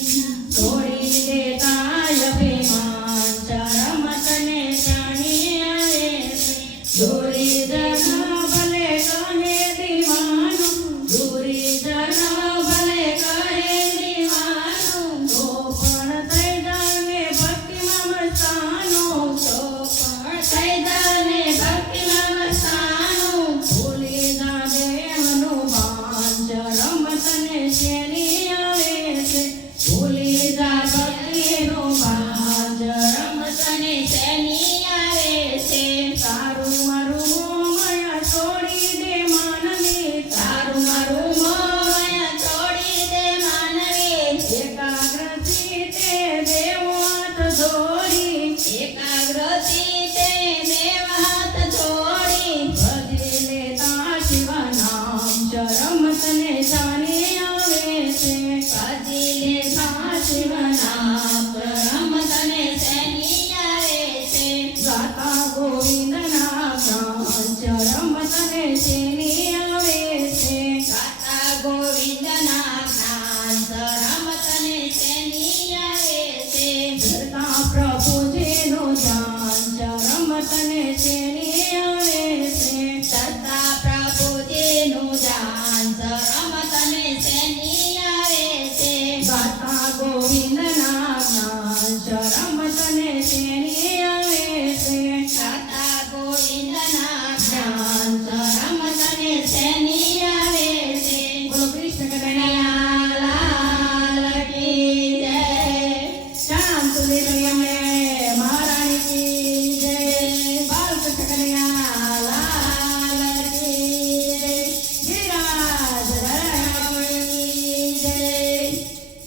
Lord. તને શેની આવે છે તારું